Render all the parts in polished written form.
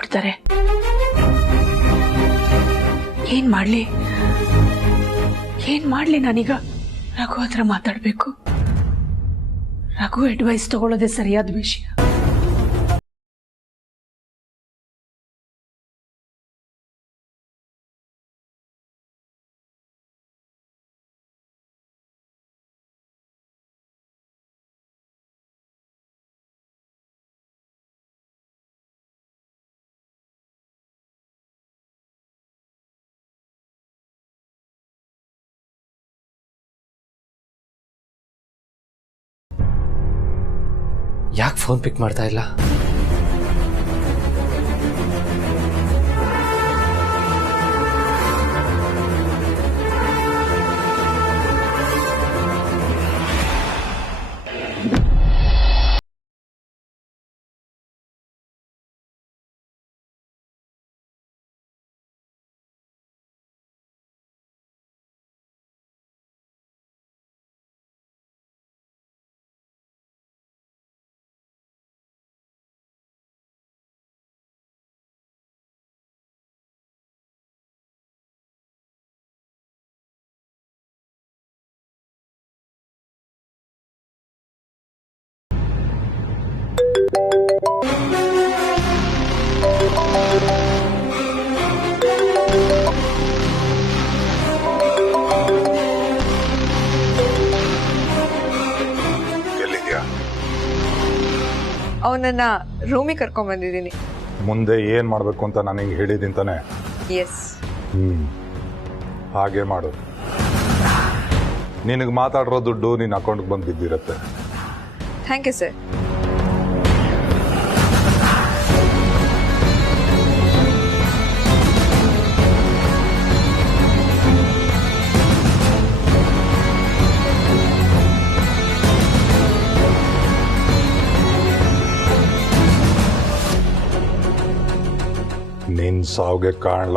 ಬಿಡ್ತಾರೆ. ಏನ್ ಮಾಡ್ಲಿ ನಾನೀಗ? ರಘು ಹತ್ರ ಮಾತಾಡ್ಬೇಕು. ರಘು ಅಡ್ವೈಸ್ ತಗೊಳ್ಳೋದೇ ಸರಿಯಾದ ವಿಷಯ. ಯಾಕೆ ಫೋನ್ ಪಿಕ್ ಮಾಡ್ತಾ ಇಲ್ಲ? ಅವನನ್ನ ರೂಮಿಗೆ ಕರ್ಕೊಂಡ್ ಬಂದಿದ್ದೀನಿ. ಮುಂದೆ ಏನ್ ಮಾಡ್ಬೇಕು ಅಂತ ನನಗೆ ಹೇಳಿದಿಂತಾನೆ. ಎಸ್. ಹಾಗೆ ಮಾಡು. ನಿನಗೆ ಮಾತಾಡಿರೋ ದುಡ್ಡು ನಿನ್ನ ಅಕೌಂಟ್ಗೆ ಬಂದು ಬಿದ್ದಿರತ್ತೆ. Thank you sir. ನಿನ್ ಸಾವ್ಗೆ ಕಾಣಲ.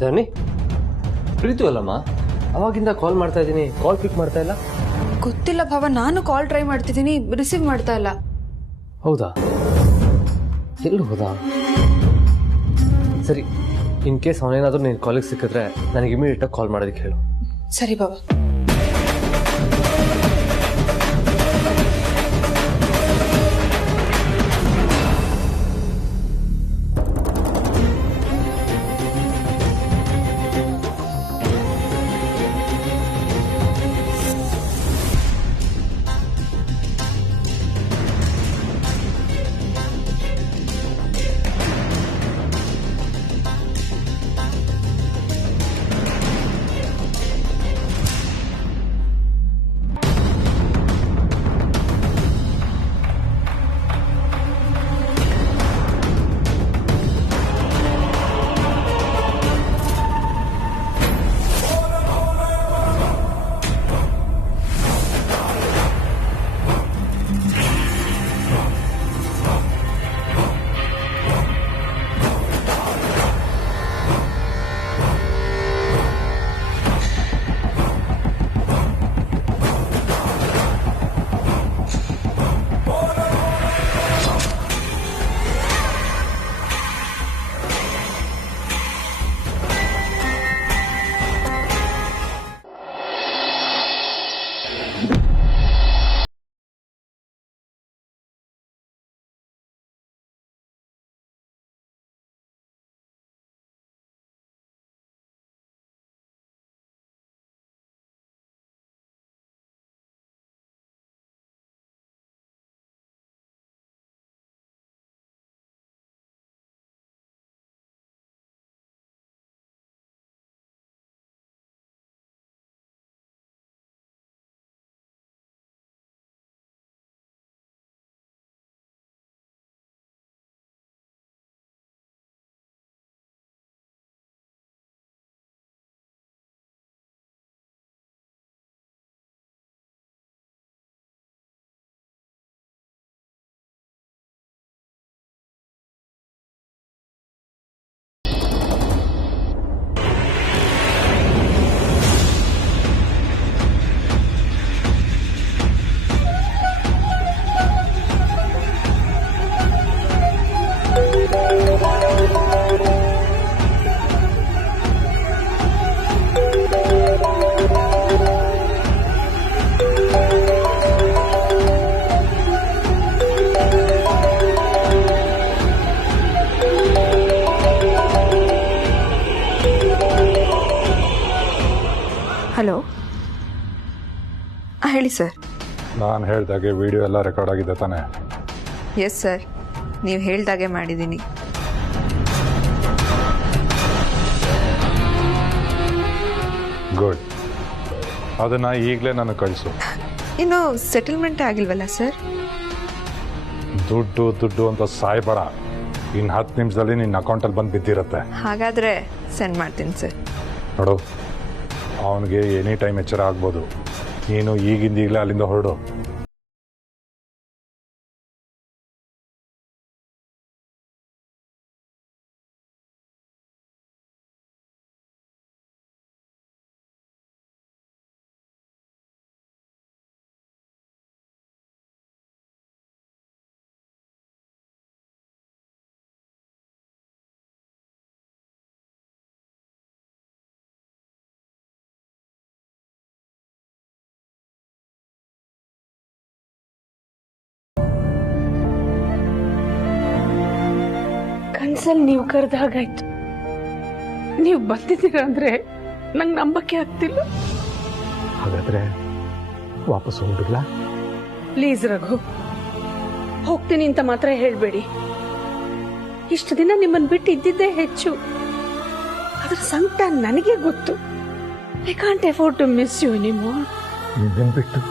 ಜಾನಿ, ಪ್ರೀತು ಅಲ್ಲಮ್ಮ, ಅವಾಗಿಂದ ಕಾಲ್ ಮಾಡ್ತಾ ಇದ್ದೀನಿ, ಕಾಲ್ ಪಿಕ್ ಮಾಡ್ತಾ ಇಲ್ಲ. ಗೊತ್ತಿಲ್ಲ ಭಾವ, ನಾನು ಕಾಲ್ ಟ್ರೈ ಮಾಡ್ತಿದ್ದೀನಿ, ರಿಸೀವ್ ಮಾಡ್ತಾ ಇಲ್ಲ. ಹೌದಾ? ಎಲ್ಲಿ ಹೋದಾ? ಸರಿ, ಇನ್ ಕೇಸ್ ಅವನೇನಾದ್ರೂ ನಿನ್ನ ಕಾಲೇಜ್ ಸಿಕ್ಕಿದ್ರೆ ನನಗೆ ಇಮಿಡಿಯೇಟಾಗಿ ಕಾಲ್ ಮಾಡೋದಕ್ಕೆ ಹೇಳು. ಸರಿ ಭಾವ. ಹಲೋ ಹೇಳಿ ಸರ್. ನಾನು ಹೇಳ್ದಾಗೆ ವಿಡಿಯೋ ಎಲ್ಲ ರೆಕಾರ್ಡ್ ಆಗಿದೆ ತಾನೆ? ಎಸ್ ಸರ್, ನೀವು ಹೇಳ್ದಾಗೆ ಮಾಡಿದ್ದೀನಿ. ಗುಡ್. ಅದನ್ನು ಈಗಲೇ ನನಗೆ ಕಳಿಸು. ಇನ್ನು ಸೆಟಲ್ಮೆಂಟ್ ಆಗಿಲ್ವಲ್ಲ ಸರ್? ದುಡ್ಡು ಅಂತ ಸಾಯ್ಬೇಡ. ಇನ್ನು 10 ನಿಮಿಷದಲ್ಲಿ ನಿನ್ನ ಅಕೌಂಟಲ್ಲಿ ಬಂದು ಬಿದ್ದಿರುತ್ತೆ. ಹಾಗಾದರೆ ಸೆಂಡ್ ಮಾಡ್ತೀನಿ ಸರ್. ನೋಡು, ಅವನಿಗೆ ಎನಿ ಟೈಮ್ ಎಚ್ಚರ ಆಗ್ಬೋದು. ನೀನು ಈಗಲೇ ಅಲ್ಲಿಂದ ಹೊರಡು. ಕನ್ಸಲ್ಲಿ ನೀವು ಕರೆದ ಹಾಗಾಯ್ತು. ನೀವು ಬಂದಿದ್ದೀರ ಅಂದ್ರೆ ನಂಗೆ ನಂಬಕ್ಕೆ ಆಗ್ತಿಲ್ಲ. ಹಾಗಾದ್ರೆ ವಾಪಸ್ ಹೋಗ್ಬಿಡ್ಲಾ? ಪ್ಲೀಸ್ ರಘು, ಹೋಗ್ತೀನಿ ಅಂತ ಮಾತ್ರ ಹೇಳ್ಬೇಡಿ. ಇಷ್ಟು ದಿನ ನಿಮ್ಮನ್ನು ಬಿಟ್ಟು ಇದ್ದಿದ್ದೇ ಹೆಚ್ಚು. ಅದ್ರ ಸಂಕಟ ನನಗೆ ಗೊತ್ತು. I can't afford to miss you anymore. ನಿನ್ನನ್ನು ಬಿಟ್ಟು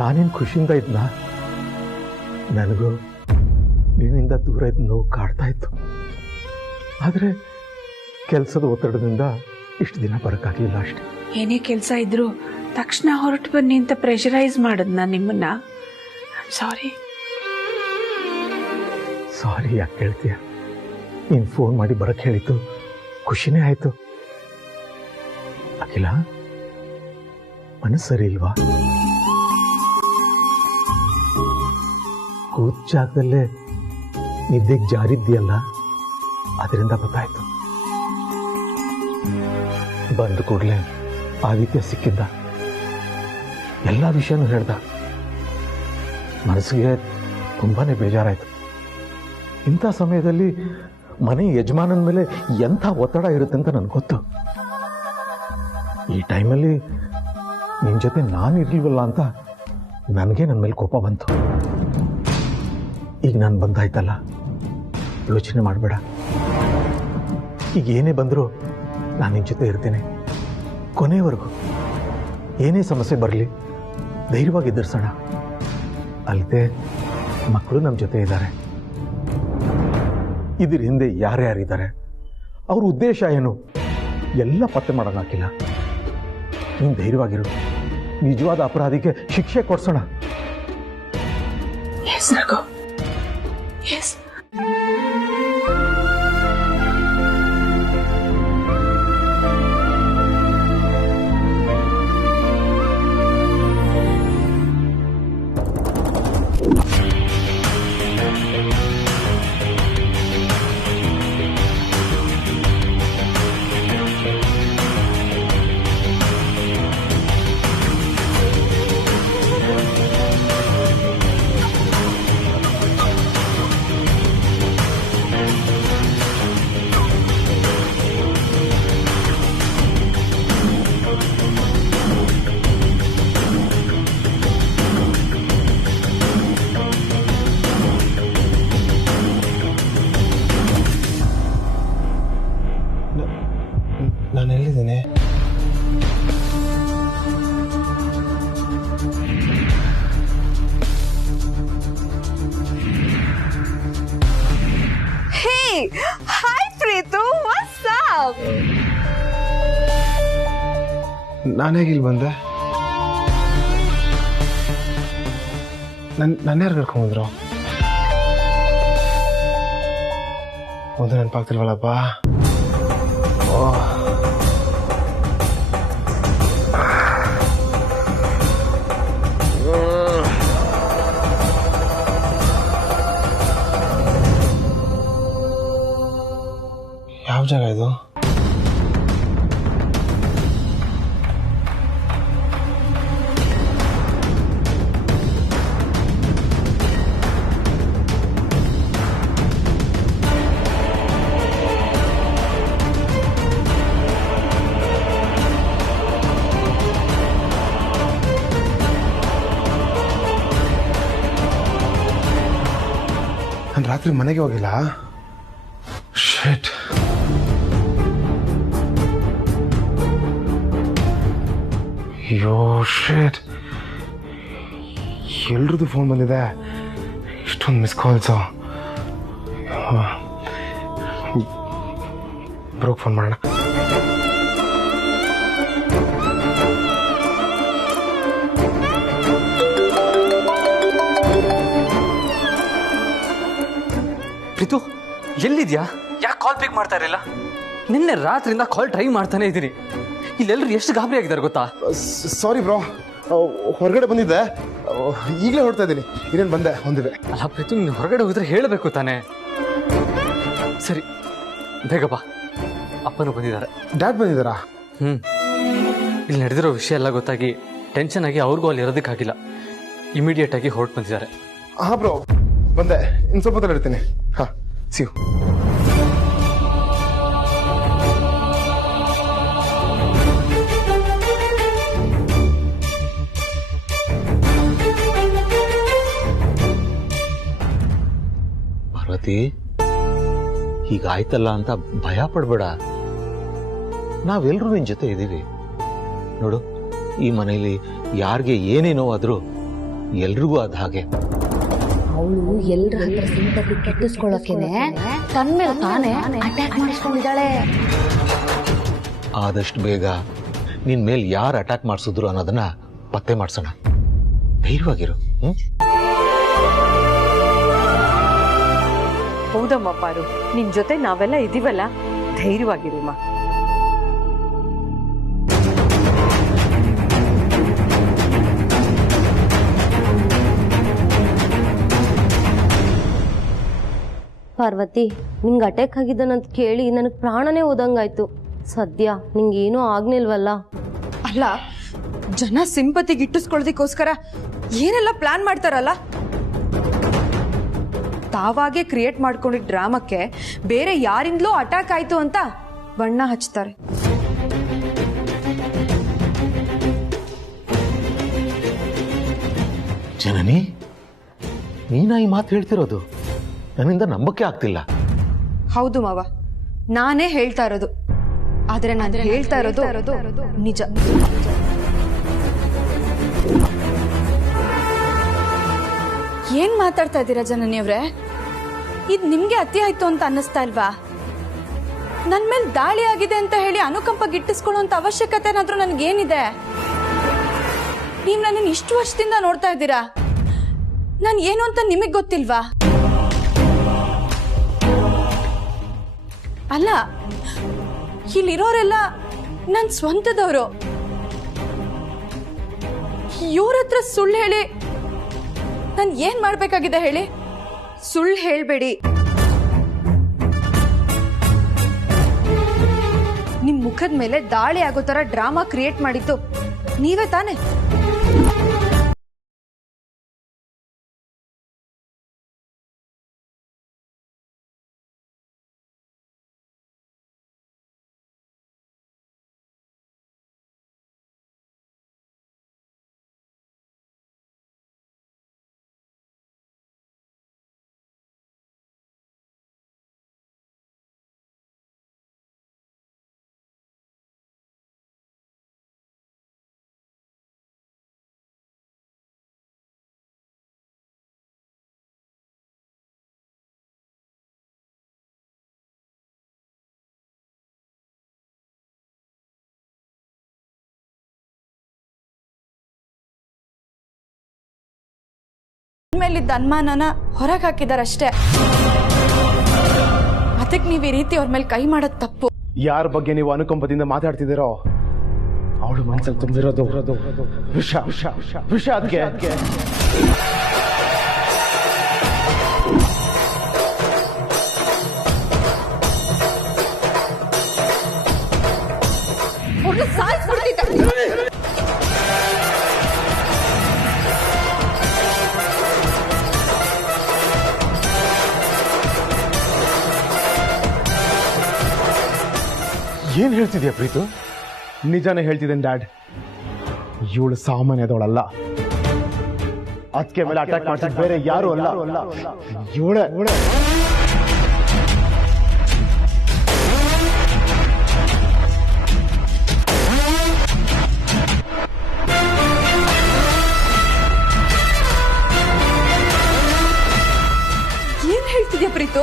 ನಾನೇನು ಖುಷಿಯಿಂದ ಇದ್ನ? ನನಗೂ ನಿನ್ನಿಂದ ದೂರ ಇದ್ದ ನೋವು ಕಾಡ್ತಾ ಇತ್ತು. ಆದರೆ ಕೆಲಸದ ಒತ್ತಡದಿಂದ ಇಷ್ಟು ದಿನ ಬರೋಕ್ಕಾಗಲಿಲ್ಲ ಅಷ್ಟೇ. ಏನೇ ಕೆಲಸ ಇದ್ರು ತಕ್ಷಣ ಹೊರಟು ಬನ್ನಿ ಅಂತ ಪ್ರೆಷರೈಸ್ ಮಾಡದ್ನ ನಿಮ್ಮನ್ನ. ಸಾರಿ. ಸಾರಿ ಯಾಕೆ ಕೇಳ್ತೀಯ? ನೀನು ಫೋನ್ ಮಾಡಿ ಬರಕ್ಕೆ ಹೇಳಿತ್ತು, ಖುಷಿನೇ ಆಯಿತು. ಅಖಿಲ, ಮನಸ್ಸು ಸರಿ ಇಲ್ವಾ? ಕೂತ್ ಜಾಗದಲ್ಲೇ ನಿದ್ದೆಗೆ ಜಾರಿದ್ಯಲ್ಲ, ಅದರಿಂದ ಗೊತ್ತಾಯ್ತು. ಬಂದ ಕೂಡಲೇ ಆದಿತ್ಯ ಸಿಕ್ಕಿದ್ದ, ಎಲ್ಲ ವಿಷಯನೂ ಹೇಳ್ದ. ಮನಸ್ಸಿಗೆ ತುಂಬಾನೇ ಬೇಜಾರಾಯ್ತು. ಇಂಥ ಸಮಯದಲ್ಲಿ ಮನೆ ಯಜಮಾನನ ಮೇಲೆ ಎಂಥ ಒತ್ತಡ ಇರುತ್ತೆ ಅಂತ ನನಗೆ ಗೊತ್ತು. ಈ ಟೈಮಲ್ಲಿ ನಿನ್ನ ಜೊತೆ ನಾನು ಇರ್ಲಿಲ್ವಲ್ಲ ಅಂತ ನನಗೆ ನನ್ನ ಮೇಲೆ ಕೋಪ ಬಂತು. ಈಗ ನಾನು ಬಂದಾಯ್ತಲ್ಲ, ಯೋಚನೆ ಮಾಡಬೇಡ. ಈಗ ಏನೇ ಬಂದರೂ ನಾನು ನಿನ್ನ ಜೊತೆ ಇರ್ತೇನೆ ಕೊನೆಯವರೆಗೂ. ಏನೇ ಸಮಸ್ಯೆ ಬರಲಿ ಧೈರ್ಯವಾಗಿ ಎದುರಿಸೋಣ. ಅಲ್ಲದೆ ಮಕ್ಕಳು ನಮ್ಮ ಜೊತೆ ಇದ್ದಾರೆ. ಇದ್ರ ಹಿಂದೆ ಯಾರ್ಯಾರಿದ್ದಾರೆ, ಅವ್ರ ಉದ್ದೇಶ ಏನು, ಎಲ್ಲ ಪತ್ತೆ ಮಾಡೋಣ. ಹಾಕಿಲ್ಲ, ನೀನು ಧೈರ್ಯವಾಗಿರು. ನಿಜವಾದ ಅಪರಾಧಿಗೆ ಶಿಕ್ಷೆ ಕೊಡ್ಸೋಣ. S Raghu, S. ನಾನು ಎಲ್ಲಿದ್ದೇನೆ? Hey, hi Preetu, what's up? ನಾನು ಹೇಗೆ ಇಲ್ಲಿ ಬಂದೆ? ನನ್ನ ಯಾರು ಕರ್ಕೊಂಡ್ಬಂದ್ರು? ಒಂದು ನೆನಪಾಗ್ತಿಲ್ವಲ್ಲಪ್ಪ. ಯಾವ ಜಾಗ ಇದು? ನಾನು ರಾತ್ರಿ ಮನೆಗೆ ಹೋಗಿಲ್ಲ. ಶೇಟ್. ಅಯ್ಯೋ ಶೇಟ್, ಎಲ್ರದ್ದು ಫೋನ್ ಬಂದಿದೆ, ಇಷ್ಟೊಂದು ಮಿಸ್ ಕಾಲ್ಸು. ಬ್ರೋಕ್ ಫೋನ್ ಮಾಡೋಣ. ಪ್ರೀತು ಎಲ್ಲಿದ್ಯಾ? ಯಾಕೆ ಕಾಲ್ ಪಿಕ್ ಮಾಡ್ತಾ ಇರಲಿಲ್ಲ? ನಿನ್ನೆ ರಾತ್ರಿಯಿಂದ ಕಾಲ್ ಟ್ರೈ ಮಾಡ್ತಾನೆ ಇದ್ದೀರಿ. ಇಲ್ಲೆಲ್ಲರೂ ಎಷ್ಟು ಗಾಬರಿ ಆಗಿದ್ದಾರೆ ಗೊತ್ತಾ? ಸಾರಿ ಬ್ರೋ, ಹೊರಗಡೆ ಬಂದಿದ್ದೆ, ಈಗಲೇ ಹೊರಡ್ತಾ ಇದ್ದೀನಿ. ಇನ್ನೇನು ಬಂದೆ ಹೊಂದಿದೆ. ಅಲ್ಲ ಪ್ರೀತು, ನೀನು ಹೊರಗಡೆ ಹೋಗಿದ್ರೆ ಹೇಳಬೇಕು ತಾನೇ. ಸರಿ ಬೇಗ ಬಾ, ಅಪ್ಪನೂ ಬಂದಿದ್ದಾರೆ. ಡ್ಯಾಡ್ ಬಂದಿದ್ದಾರಾ? ಇಲ್ಲಿ ನಡೆದಿರೋ ವಿಷಯ ಎಲ್ಲ ಗೊತ್ತಾಗಿ ಟೆನ್ಷನ್ ಆಗಿ ಅವ್ರಿಗೂ ಅಲ್ಲಿ ಇರೋದಕ್ಕಾಗಿಲ್ಲ. ಇಮಿಡಿಯೇಟ್ ಆಗಿ ಹೊರಟು ಬಂದಿದ್ದಾರೆ. ಹಾಂ ಬ್ರೋ, ಬಂದೆ. ಇನ್ನು ಸ್ವಲ್ಪ ಹೊತ್ತಲ್ಲಿ ಇರ್ತೀನಿ. ಹಾಂ, ಸಿಯು. ಪಾರ್ವತಿ, ಹೀಗಾಯ್ತಲ್ಲ ಅಂತ ಭಯ ಪಡ್ಬೇಡ. ನಾವೆಲ್ಲರೂ ನಿನ್ ಜೊತೆ ಇದ್ದೀವಿ ನೋಡು. ಈ ಮನೆಯಲ್ಲಿ ಯಾರಿಗೆ ಏನೇನೋ ಆದ್ರೂ ಎಲ್ರಿಗೂ ಅದ ಹಾಗೆ. ಅವಳು ಎಲ್ಲರ ಹತ್ರ ಸಿಂಪತಿ ಕಿಟ್ಟಿಸ್ಕೊಳ್ಳೋಕೆನೆ ತನ್ನ ಮೇಲೆ ತಾನೇ ಅಟ್ಯಾಕ್ ಮಾಡಿಸ್ಕೊಂಡಿದ್ದಾಳೆ. ಆದಷ್ಟು ಬೇಗ ನಿನ್ ಮೇಲೆ ಯಾರು ಅಟ್ಯಾಕ್ ಮಾಡಿಸಿದ್ರು ಅನ್ನೋದನ್ನ ಪತ್ತೆ ಮಾಡ್ಸೋಣ. ಧೈರ್ಯವಾಗಿರು. ಹೌದಮ್ಮ ಪಾರು, ನಿನ್ ಜೊತೆ ನಾವೆಲ್ಲ ಇದೀವಲ್ಲ, ಧೈರ್ಯವಾಗಿರಮ್ಮ. ಪಾರ್ವತಿ, ನಿಂಗೆ ಅಟ್ಯಾಕ್ ಆಗಿದ್ದಾನಂತ ಕೇಳಿ ನನಗೆ ಪ್ರಾಣನೇ ಹೋದಂಗಾಯ್ತು. ಸದ್ಯ ನಿಂಗೇನೂ ಆಗ್ನಿಲ್ವಲ್ಲ? ಅಲ್ಲ, ಜನ ಸಿಂಪತಿ ಗಿಟ್ಟಿಸ್ಕೊಳ್ಳೋದಕ್ಕೋಸ್ಕರ ಏನೆಲ್ಲ ಪ್ಲಾನ್ ಮಾಡ್ತಾರಲ್ಲ. ತಾವಾಗೆ ಕ್ರಿಯೇಟ್ ಮಾಡ್ಕೊಂಡಿದ್ದ ಡ್ರಾಮಕ್ಕೆ ಬೇರೆ ಯಾರಿಂದಲೂ ಅಟ್ಯಾಕ್ ಆಯ್ತು ಅಂತ ಬಣ್ಣ ಹಚ್ತಾರೆ. ಜನನಿ, ನೀನ ಈ ಮಾತು ಹೇಳ್ತಿರೋದು? ನನ್ನಿಂದ ನಂಬಕ್ಕೆ ಆಗ್ತಿಲ್ಲ. ಹೌದು ಮಾವ, ನಾನೇ ಹೇಳ್ತಾ ಇರೋದು. ಆದ್ರೆ ನಾನು ಹೇಳ್ತಾ ಇರೋದು ನಿಜ. ಏನ್ ಮಾತಾಡ್ತಾ ಇದ್ದೀರಾ ಜನನಿಯವ್ರೆ? ಇದು ನಿಮ್ಗೆ ಅತಿ ಆಯ್ತು ಅಂತ ಅನ್ನಿಸ್ತಾ ಇಲ್ವಾ? ನನ್ ಮೇಲೆ ದಾಳಿ ಆಗಿದೆ ಅಂತ ಹೇಳಿ ಅನುಕಂಪ ಗಿಟ್ಟಿಸ್ಕೊಳ್ಳುವಂತ ಅವಶ್ಯಕತೆ ಏನಾದ್ರೂ ನನ್ಗೇನಿದೆ? ನೀವ್ ನನ್ನನ್ನು ಇಷ್ಟು ವರ್ಷದಿಂದ ನೋಡ್ತಾ ಇದ್ದೀರಾ. ನಾನು ಏನು ಅಂತ ನಿಮಗ್ ಗೊತ್ತಿಲ್ವಾ? ಅಲ್ಲ, ಇಲ್ಲಿರೋರೆಲ್ಲ ನನ್ ಸ್ವಂತದವರು. ಇವ್ರ ಹತ್ರ ಸುಳ್ಳು ಹೇಳಿ ನಾನು ಏನ್ ಮಾಡ್ಬೇಕಾಗಿದೆ ಹೇಳಿ? ಸುಳ್ಳು ಹೇಳ್ಬೇಡಿ. ನಿಮ್ ಮುಖದ ಮೇಲೆ ದಾಳಿ ಆಗೋ ತರ ಡ್ರಾಮಾ ಕ್ರಿಯೇಟ್ ಮಾಡಿದ್ದು ನೀವೇ ತಾನೆ? ಮೇಲಿದ್ದ ಅನುಮಾನನ ಹೊರಗೆ ಹಾಕಿದಾರಷ್ಟೇ. ಅದಕ್ಕೆ ನೀವು ಈ ರೀತಿ ಅವ್ರ ಮೇಲೆ ಕೈ ಮಾಡೋದು ತಪ್ಪು. ಯಾರ ಬಗ್ಗೆ ನೀವು ಅನುಕಂಪದಿಂದ ಮಾತಾಡ್ತಿದ್ದೀರೋ ಅವಳು ಮನಸ್ಸಲ್ಲಿ ತುಂಬಿರೋದು ವಿಷ ವಿಷ ವಿಷ. ಅದಕ್ಕೆ ಏನ್ ಹೇಳ್ತಿದ್ಯಾ ಪ್ರೀತು? ನಿಜಾನೇ ಹೇಳ್ತಿದ್ದೇನೆ ಡ್ಯಾಡ್. ಇವಳು ಸಾಮಾನ್ಯದವಳಲ್ಲ. ಅದಕ್ಕೆ ಮೇಲೆ ಅಟ್ಯಾಕ್ ಮಾಡ್ತಿದ್ ಬೇರೆ ಯಾರು ಅಲ್ಲ ಇವಳೆ. ಏನ್ ಹೇಳ್ತಿದ್ಯಾ ಪ್ರೀತು?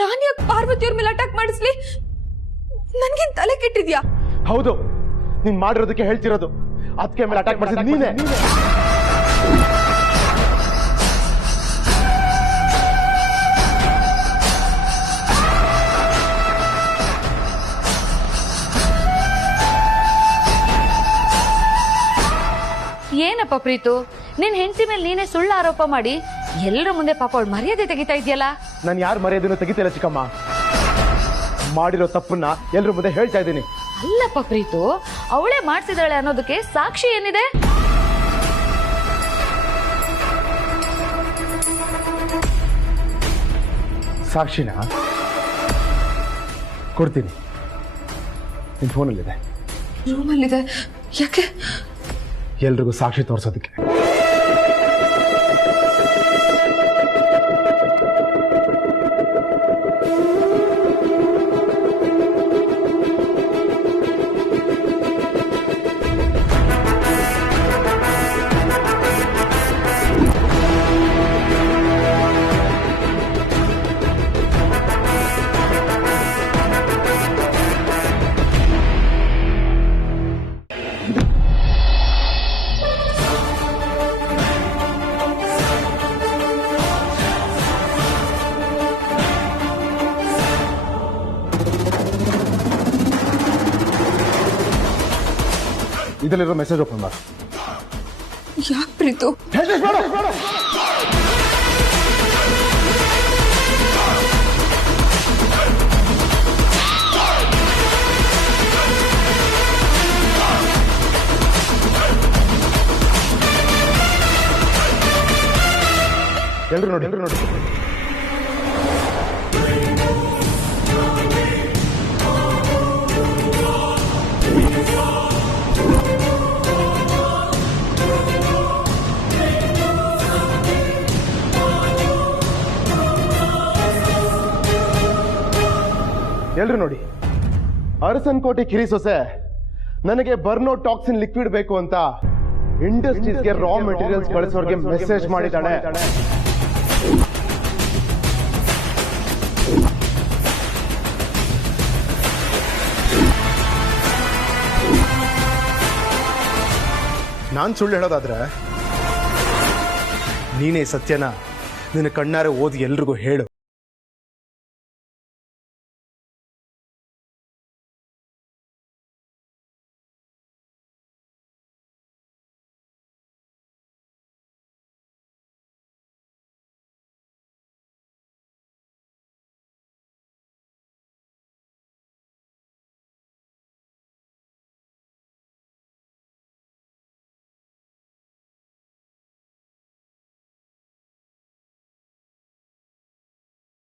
ನಾನ್ ಯಾಕೆ ಪಾರ್ವತಿಯವ್ರ ಮೇಲೆ ಅಟ್ಯಾಕ್ ಮಾಡಿಸ್ಲಿ? ನನ್ಗೇನ್ ತಲೆ ಕೆಟ್ಟಿದ್ಯಾ? ಹೌದು, ನೀನ್ ಮಾಡಿರೋದಕ್ಕೆ ಹೇಳ್ತಿರೋದು. ಅದಕ್ಕೆ ಮೇಲೆ ಅಟ್ಯಾಕ್ ಮಾಡ್ತಿದ್ ನೀನೇ. ಏನಪ್ಪ ಪ್ರೀತು, ನಿನ್ ಹೆಂಡತಿ ಮೇಲೆ ನೀನೇ ಸುಳ್ಳು ಆರೋಪ ಮಾಡಿ ಎಲ್ಲರ ಮುಂದೆ ಪಾಪ ಅವಳು ಮರ್ಯಾದೆ ತೆಗಿತಾ ಇದೆಯಲ್ಲ. ನಾನು ಯಾರು ಮರ್ಯಾದೆನೂ ತೆಗಿತಿಲ್ಲ ಚಿಕ್ಕಮ್ಮ. ಮಾಡಿರೋ ತಪ್ಪನ್ನ ಎಲ್ರ ಮುಂದೆ ಹೇಳ್ತಾ ಇದ್ದೀನಿ. ಅಲ್ಲಪ್ಪ ಪ್ರೀತು, ಅವಳೇ ಮಾಡ್ಸಿದಾಳೆ ಅನ್ನೋದಕ್ಕೆ ಸಾಕ್ಷಿ ಏನಿದೆ? ಸಾಕ್ಷಿನ ಕೊಡ್ತೀನಿ, ನಿನ್ ಫೋನಲ್ಲಿದೆ. ರೂಮಲ್ಲಿದೆ. ಯಾಕೆ? ಎಲ್ರಿಗೂ ಸಾಕ್ಷಿ ತೋರ್ಸೋದಕ್ಕೆ. ಇದರಲ್ಲಿರೋ ಮೆಸೇಜ್ ಓಪನ್ ಮಾಡು. ಯಾಕೆ ಪ್ರೀತು? ಎಲ್ರು ನೋಡಿ. ಎಲ್ರು ನೋಡಿ. ಅರಸನ್ಕೋಟೆ ಕಿರಿ ಸೊಸೆ ನನಗೆ ಬರ್ನೋ ಟಾಕ್ಸಿನ್ ಲಿಕ್ವಿಡ್ ಬೇಕು ಅಂತ ಇಂಡಸ್ಟ್ರೀಸ್ಗೆ ರಾ ಮೆಟೀರಿಯಲ್ಸ್ ಕಳಿಸೋರ್ಗೆ ಮೆಸೇಜ್ ಮಾಡಿದ್ದಾಳೆ. ನಾನ್ ಸುಳ್ಳು ಹೇಳೋದಾದ್ರೆ ನೀನೇ ಸತ್ಯನ ನಿನ್ನ ಕಣ್ಣಾರೆ ಓದಿ ಎಲ್ರಿಗೂ ಹೇಳು.